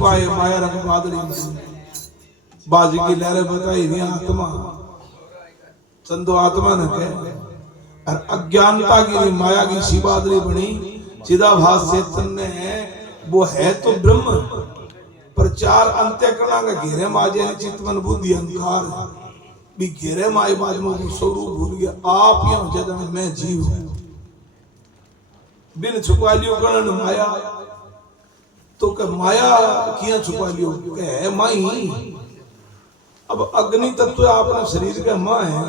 छुपाए माया रंग बादली बाजी की लहरें बताई नहीं आत्मा चंदो आत्मा न कहे और अज्ञानता की माया की शिवादरी बनी चिदाभास चैतन्य है वो है तो ब्रह्म पर चार अंत्यकरणा का घेरे माजे चित्तमन बुद्धि अहंकार भी घेरे माए बाद में स्वरूप भूल गया आप यहाँ जगह में मैं जीव हूं बिन छुपा लियो गणन माया तो क्या माया किया छुपा लियो कह माई अब अग्नि तत्व अपने शरीर का मां है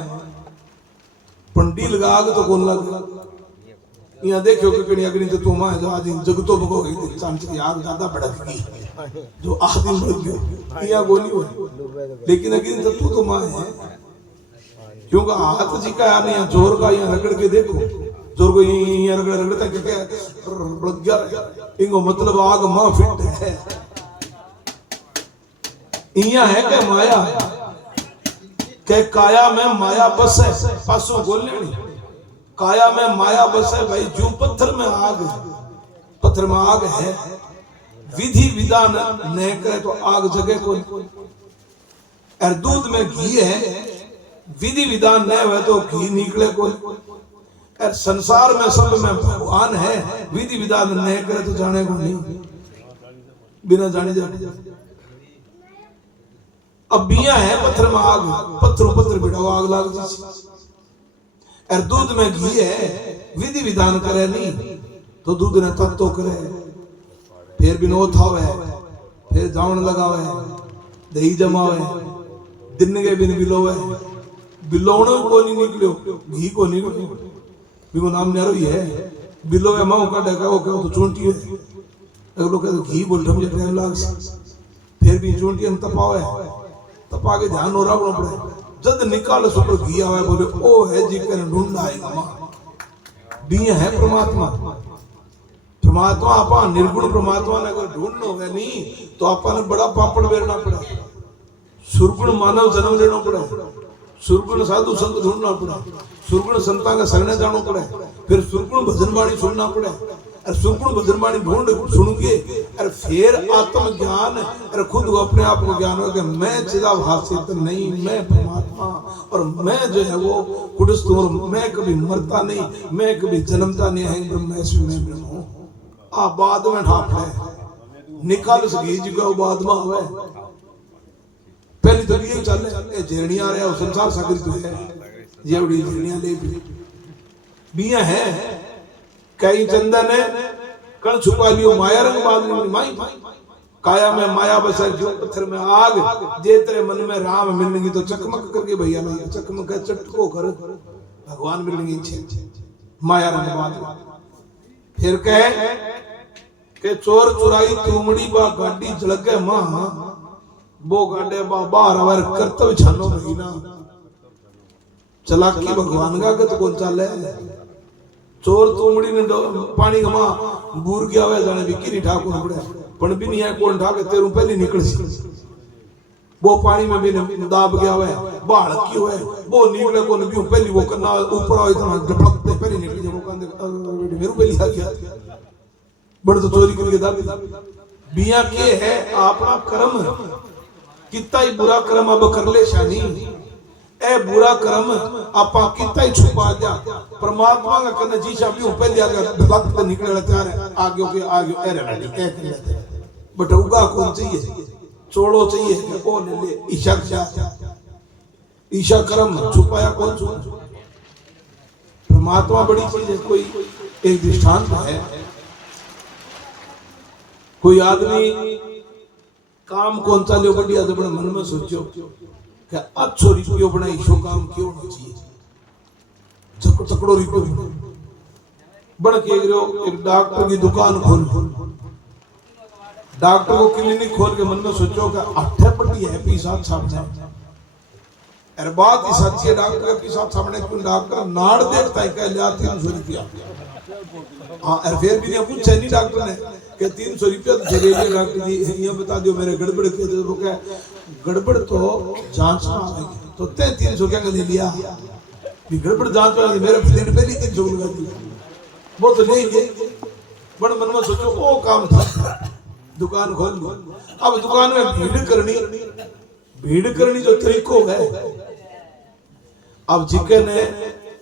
पंडी लगा तो कौन लग यहाँ देखो कि अग्नि तत्व मां है जो आदि जगतो भगो गई चांद की आग ज्यादा भड़क गई जो आदि बढ़ गए यहाँ गोली हो लेकिन अग्नि तत्व तो मां है क्योंकि हाथ जी का यहाँ जोर का यहाँ रगड़ के देखो जोर को यहाँ रगड़ रगड़ता क्या इनको मतलब आग मां फिट है यहाँ है क्या माया के काया में माया बस है पासों बोलने नहीं काया में माया बस है भाई जो पत्थर में आग है विधि विधान न करे तो आग जगे को और दूध में घी है विधि विधान न हुए तो घी निकले को और संसार में सब में भगवान है विधि विधान न करे तो जाने को नहीं बिना जाने जाने अब बिया है पत्थर में आग पत्थर बिठाओ आग लाग जाती और दूध में घी है विधि विधान करे नहीं तो दूध ने तत्व करे फिर विनोद थावे फिर जावन लगावे दही जमावे दिन के बिन बिलोवे बिलोने को नहीं निकलो घी को निकलो बिको नाम न्यारो ही है बिलोवे मां का डका वो क्या तो चूंटी है अगर लोग कहते घी बोल मुझे टाइम लाग फिर भी चूंटी हम तपावे तपा के ध्यान हो रहा पड़े जद निकाल सुपर घी आवे बोले ओ है जी कर ढूंढ आएगा मां बिया है परमात्मा परमात्मा आपा निर्गुण परमात्मा ने अगर ढूंढना होगा नहीं तो आपा ने बड़ा पापड़ बेरना पड़ा सुरगुण मानव जन्म लेना पड़ा सुरगुण साधु संत ढूंढना पड़ा सुरगुण संता का शरण जाना पड़ा फिर सुरगुण भजन वाणी सुनना पड़ा और सुरगुण भजन वाणी ढूंढ सुन के और फिर आत्म ज्ञान और खुद अपने आप को ज्ञान हो कि मैं चिदाभासित नहीं मैं परमात्मा और मैं जो है वो कुडस्त हूं मैं कभी मरता नहीं मैं कभी जन्मता नहीं है ब्रह्मेश्वर मैं ब्रह्म हूं आ बाद में ठाप है निकाल सकी जी का बाद में आवे पहली तो ये चल ए झरनिया आ रहा संसार सागर तो है ये बड़ी झरनिया ले बिया है कई चंदन है कण छुपा लियो माया रंग बादली माई काया में माया बसर जो पत्थर में आग जे तेरे मन में राम मिलेंगी तो चकमक करके भैया नहीं चकमक चटको कर भगवान मिलेंगे इच्छे माया रंग बादली फिर कहे के चोर चुराई तुमड़ी बा गाड़ी झलके मां वो गाड़े बा बाहर आवर कर्तव्य छानो महीना चलाकी भगवान का गत कौन चाले चोर तुमड़ी ने पानी गमा बूर गया हुआ जाने विकी नहीं ठाकुर पड़े पण भी नहीं है कौन ठाके तेरू पहले निकल सी वो पानी में भी दाब गया हुआ बाढ़ की हुआ वो निकले कौन भी पहली वो करना ऊपर आओ इतना झपकते पहले निकल जब वो कंदे मेरे पहले आ गया बड़ तो चोरी करके दाब बिया के है अपना कर्म कितना ही बुरा कर्म अब कर ले शानी ए बुरा कर्म आपा कितना ही छुपा दिया परमात्मा का करने जी शाबी ऊपर दिया गया वक्त निकले तैयार है आगे ए रहना ए बट उगा कौन चाहिए छोड़ो चाहिए कि कौन ले ईशा कर्म छुपाया कौन परमात्मा बड़ी चीज है कोई एक दृष्टांत है कोई आदमी काम कौन सा लियो बढ़िया तो अपने मन में सोचो कि अच्छो रिपियो बनाई शो काम क्यों होना चाहिए चकड़ो रिपियो बड़ के एक डॉक्टर की दुकान खोल डॉक्टर को क्लिनिक खोल के मन में सोचो कि अट्ठे पट्टी है पीसा सामने अरे बात ही सच्ची है डॉक्टर के पीसा सामने क्यों डॉक्टर नाड़ देखता है क्या लिया 300 रुपया हाँ और फिर भी नहीं पूछा नहीं डॉक्टर ने कि 300 रुपया तो जरूरी डॉक्टर जी ये बता दियो मेरे गड़बड़ के तो क्या गड़बड़ तो जांच में आएगी तो 300 क्या कर लिया गड़बड़ जांच में मेरे दिन पहले 300 लगा दिया वो तो नहीं है बड़ मन में सोचो वो काम था दुकान खोल ली। अब दुकान में भीड़ करनी जो तरीको है। अब जिके ने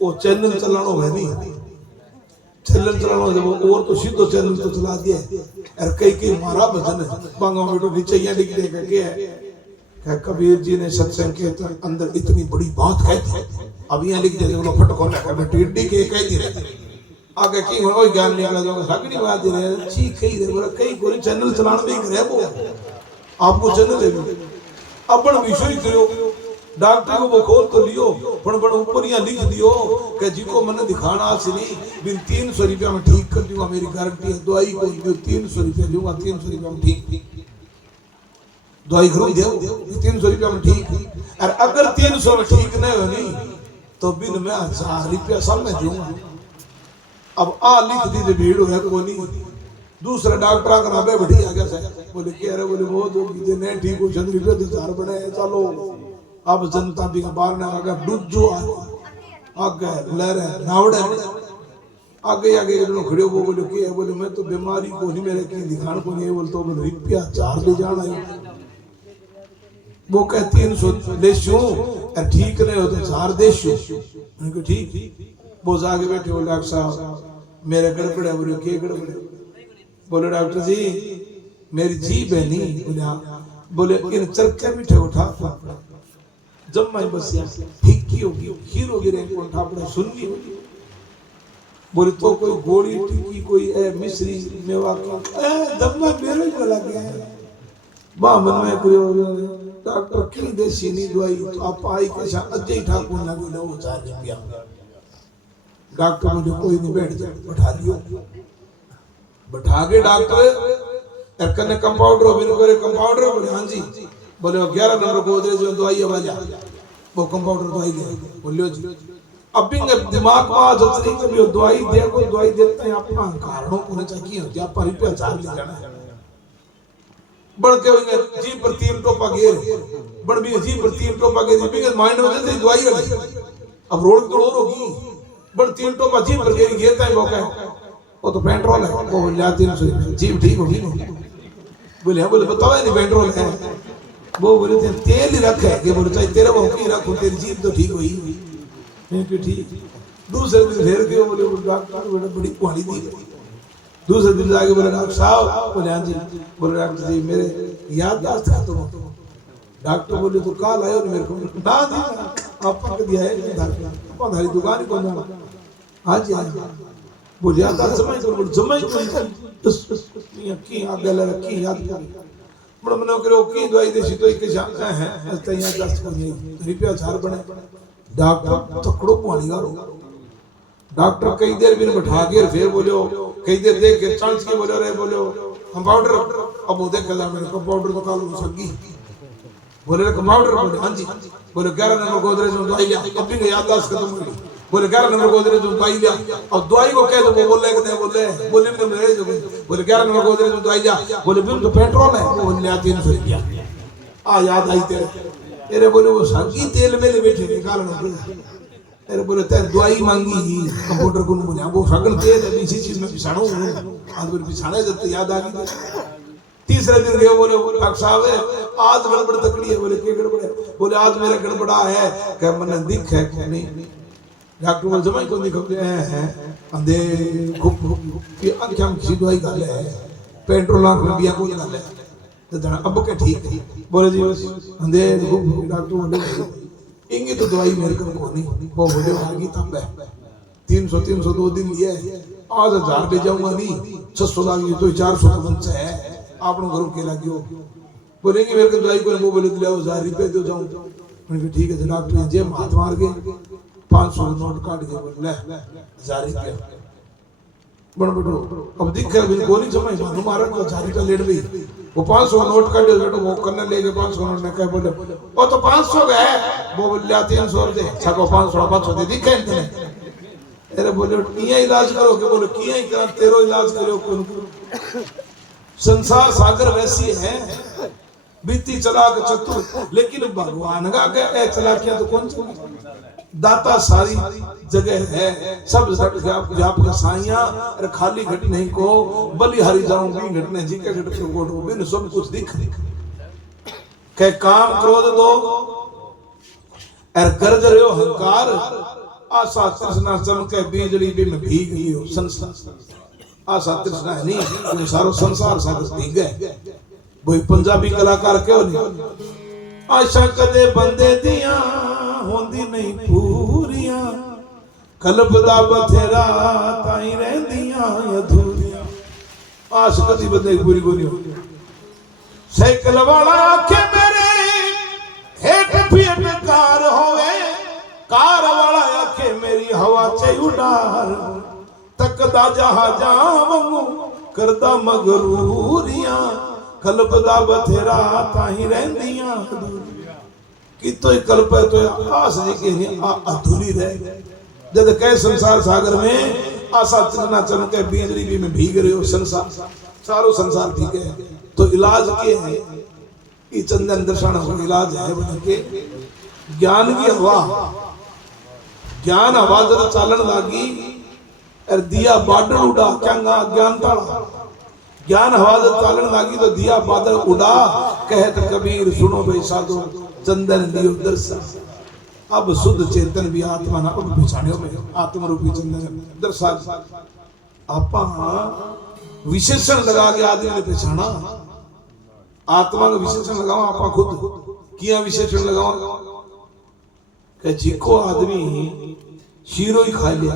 वो चैनल चलानो है नहीं, चैनल चलानो जब और तो सीधो चैनल तो चला दिया। और कई मारा भजन बांगा बेटो नीचे यहाँ लिख दे के है कबीर जी ने सत्संग के अंदर इतनी बड़ी बात कही थी। अब यहाँ लिख दे फटको टिड्डी के कह दी रहे आगे की कोई ज्ञान निकला जो सगनी बात दे रहे ठीक ही रे बोला कई कोई चैनल चलाने में करे वो आपको चैनल है अपन विषय करो डॉक्टर को वो खोल तो लियो पण ऊपर यहाँ लिख दियो कि जिको मैंने दिखाना से नहीं बिन 300 रुपया में ठीक कर दूंगा, मेरी गारंटी है। दवाई को 300 रुपया दूंगा, 300 रुपया में ठीक दवाई खरीद दे 300 रुपया में ठीक। और अगर 300 में ठीक नहीं हो नहीं तो बिन में 1000 रुपया सब में दूंगा। अब आ लिख दी भीड़ है को नहीं। दूसरा डॉक्टर का नाम है बढ़ी आ गया बोले कह रहे बोले वो तो नहीं ठीक हो 100 रुपया 1000 बने चलो। अब जनता भी बाहर ने आगे डूजो आगे लहरे नावड़े आगे आगे खड़े वो बोले कि बोले मैं तो बीमारी को नहीं मेरे की दिखान को नहीं बोलता बोले रुपया 4 ले जाना है। वो कह 300 ले और ठीक नहीं हो तो 4 दे उनको ठीक। वो जाके बैठे बोले डॉक्टर साहब मेरे गड़बड़ है। बोले क्या गड़बड़ है? बोले डॉक्टर जी मेरी जीभ है नहीं। बोले हाँ। बोले इन चरखे मीठे उठा जब मैं बस ठीक की होगी खीर होगी रे को उठा पड़ा सुननी होगी। बोले तो कोई गोली टिक्की कोई मिश्री मेवा का जब मैं मेरे ही लग गया है मन में कोई डॉक्टर की देसी नहीं दवाई तो आप आई के साथ अजय ठाकुर ना बोले वो 4 रुपया। डॉक्टर मुझे कोई नहीं बैठ जाए बैठा लियो बैठा के डॉक्टर कने कंपाउंडर मेरे को कंपाउंडर बोले हाँ जी। बोले 11 नंबर गोदरेज में दवाई आवाजा वो कंपाउंडर दवाई ले बोलियो जी। अब भी दिमाग में आ जाती है कि दवाई दे को दवाई देते हैं अपना कारणों को चाहिए होती आप रुपया 4 ले जाना है बढ़ के जी पर 3 टोपा गेर बढ़ भी जी पर 3 टोपा गेर भी माइंड में जैसे दवाई वाली अब रोड तो और होगी बढ़ 3 टोपा जी पर गेर घेरता है वो तो पेट्रोल है वो ले 300 जी ठीक होगी बोले बोले बताओ नहीं पेट्रोल है। वो बोले तेल ही रखे कि बोले चाहे तेरा वो की रखो तेरी जीभ तो ठीक हुई मैं ठीक। दूसरे दिन फिर के बोले डॉक्टर बेटा बड़ी कहानी दी। दूसरे दिन जाके बोले डॉक्टर साहब बोले हाँ जी। बोले डॉक्टर जी मेरे याददाश्त खत्म हो। डॉक्टर बोले तो कल आयो मेरे को ना दी आप पक दिया है हमारी दुकान को जाना हाँ जी हाँ जी। बोले याददाश्त समय तो बोले जमाई की आगे रखी याद बड़ा मनो करो की दवाई देसी तो एक जान है तो यहां 10 को नहीं रुपया 4 बने। डॉक्टर तकड़ो पानी गारो डॉक्टर कई देर बिन बैठा के फिर बोलो कई देर देख के चांस के बोलो रे बोलो कंपाउंडर अब वो देख ला मेरे कंपाउंडर को कालो सगी बोले कंपाउंडर बोले हां जी। बोले 11 नंबर गोदरेज में दवाई लिया अब भी याददाश्त खत्म हो गई। बोले 11 नंबर गोदरेज में दवाई लिया और दवाई को कह दो वो बोले कि नहीं बोले भी मेरे जो बोले 11 नंबर गोदरेज में दवाई लिया बोले बिल तो पेट्रोल है वो बोले 300 रुपया आ याद आई तेरे अरे बोले वो संगी तेल में बैठे निकाल अरे बोले तेरे दवाई मांगी कंप्यूटर को बोले वो सगन तेल है इसी चीज में पिछाड़ो आज बोले पिछाड़े जब याद आ गई। तीसरे दिन गए बोले डॉक्टर साहब आज गड़बड़ तकड़ी है। बोले क्या गड़बड़ है? बोले आज मेरा गड़बड़ा है कि मैंने दिख है कि नहीं। डॉक्टर बोले जमाई को दिख है अंधे खूब आंखें की दवाई गाले है पेट्रोल आंख में बिया को गाले तो जना अब के ठीक है। बोले जी अंधे डॉक्टर बोले इंगे तो दवाई मेरे को नहीं वो बोले आगे तब है 300 2 दिन लिए आज 1000 ले जाऊंगा नहीं 600 लागी तो 400 तो बंचा है आप लोग घर के लागियो बोलेंगे मेरे को दवाई को वो बोले ले 1000 रुपए दे जाऊं मैंने ठीक है डॉक्टर जे हाथ मार के 500 नोट काट के बोले ले 1000 रुपया बड़ बड़ो अब दिख है बिल्कुल कोई समय मानो मारा तो 1000 रुपया लेट गई वो 500 नोट काट दे तो वो करने लेके 500 नोट ने कह बोले वो तो 500 का है वो बोले 300 दे छको 500 दे दिखे इतने अरे बोले किया इलाज करो के बोले किया ही कर तेरो इलाज करो कौन संसार सागर वैसी है बीती चला के चतुर लेकिन भगवान का ए चला किया तो कौन चला दाता सारी जगह है, सब व्याप का साइया अरे खाली घट नहीं को बलिहारी जाऊं भी घटने जी के घट को बिन सब कुछ दिख के काम क्रोध दो अर गर्ज रहे हो हंकार आशा तृष्णा चमके बिजली बिन भीग लियो संसार आशा तृष्णा नहीं सारो संसार सागर भीग गए वही पंजाबी कलाकार क्यों नहीं आशा कदे बंदे दिया होंदी नहीं पूरियां कलबदा बथेरा ताई रहंदियां अधूरियां आस कदी बंदे पूरी कोनी हो साइकिल वाला आखे मेरे हेठ पीट कार होवे कार वाला आखे मेरी हवा चे उडार तकदा जहाजा वांगू करदा मगरूरियां कलबदा बथेरा ताई रहंदियां अधूरियां कि तो कल्प है तो आस जी के अधूरी रह जब कह संसार सागर में आशा तृष्णा चमके बिजली भी में भीग रहे हो संसार सारो संसार ठीक है तो इलाज के है ये चंदन दर्शन हो इलाज है बन के ज्ञान की हवा ज्ञान हवा जब चालन लागी और दिया बादल उड़ा क्या ज्ञान ताला ज्ञान हवा जब चालन लागी तो दिया बादल उड़ा कहत कबीर सुनो भाई साधो चंदन दियो दर्शन अब शुद्ध चेतन भी आत्मा ना अब पहचानियो में आत्मा रूपी चंदन दर्शन आपा विशेषण लगा के आदमी ने पहचाना आत्मा का विशेषण लगाओ आपा खुद किया विशेषण लगाओ कि जिको आदमी शीरो ही खा लिया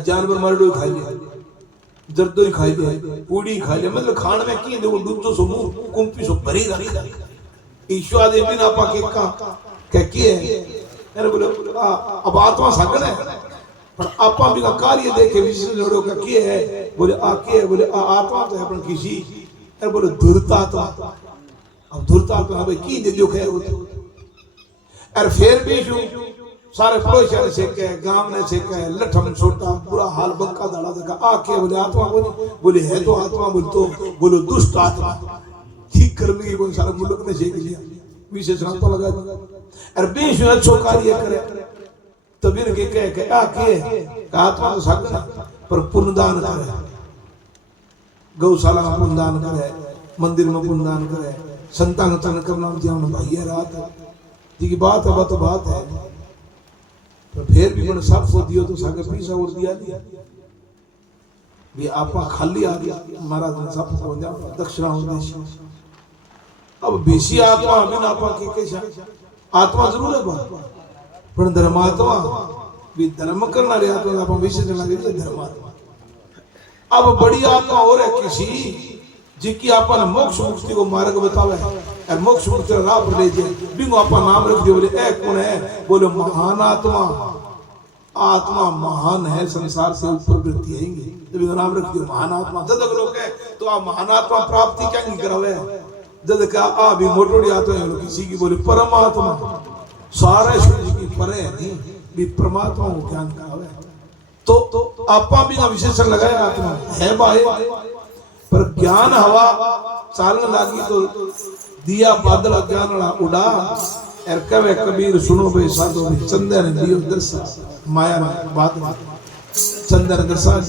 जानवर मरडो खा लिया जर्दो ही खा लिया पूड़ी खा लिया मतलब खाने में की देखो दूधो सो मुंह कुंपी सो भरी रही ईश्वर देवी ना पा के का किए अरे बोले अब आत्मा सागण है पर आपा भी का कार्य देखे विशेष जोड़ो का किए है बोले आ के बोले आत्मा तो है अपन किसी अरे बोले धूर्तात्मा अब धूर्तात्मा भाई की दे जो है वो अरे फिर भी जो सारे पड़ोसियों से कहे गांव ने से कहे लठम छोटा बुरा हाल बंका दाड़ा देखा आके बोले आत्मा बोले है तो आत्मा बोले तो बोलो दुष्ट आत्मा ठीक कर्मी की सारा मुल्क ने सीख लिया विशेष तो लगा अरे बीच में अच्छो कार्य करे तभी के कह आके आत्मा तो सागण पर पुण्यदान करे गौशाला में पुण्यदान करे मंदिर में पुण्यदान करे संतान तन करना जीवन भाई रात की बात है तो बात है तो फिर भी मैंने सब को दियो तो सागे पैसा और दिया भी आपा खाली आ गया महाराज ने सब को दक्षिणा उद्देश्य अब बेसी आत्मा अभी ना आपा के कैसा आत्मा जरूर है पर धर्मात्मा भी धर्म करना रे आत्मा आपा विशेष लगे धर्मात्मा अब बड़ी आत्मा और है किसी जिनकी आपा मोक्ष मुक्ति को मार्ग बतावे और मोक्ष मुक्ति राह पर ले जाए बिंगो आपा नाम रख दियो बोले ए कौन है बोले महान आत्मा आत्मा महान है संसार से ऊपर वृत्ति आएंगे तो नाम रख दियो महान आत्मा जब लोग है तो आप महान आत्मा प्राप्ति क्या नहीं करावे जब का आ भी मोटोड़ी आत्मा है किसी की बोले परमात्मा सारे सूर्य की परे नहीं भी परमात्मा को ज्ञान करावे तो आपा भी ना विशेषण लगाया आत्मा है बाहे पर ज्ञान हवा चालन लागी तो दिया बादल अज्ञान उड़ा और कवे कबीर सुनो भाई साधो चंदन दियो दर्शन माया बात चंदन दर्शन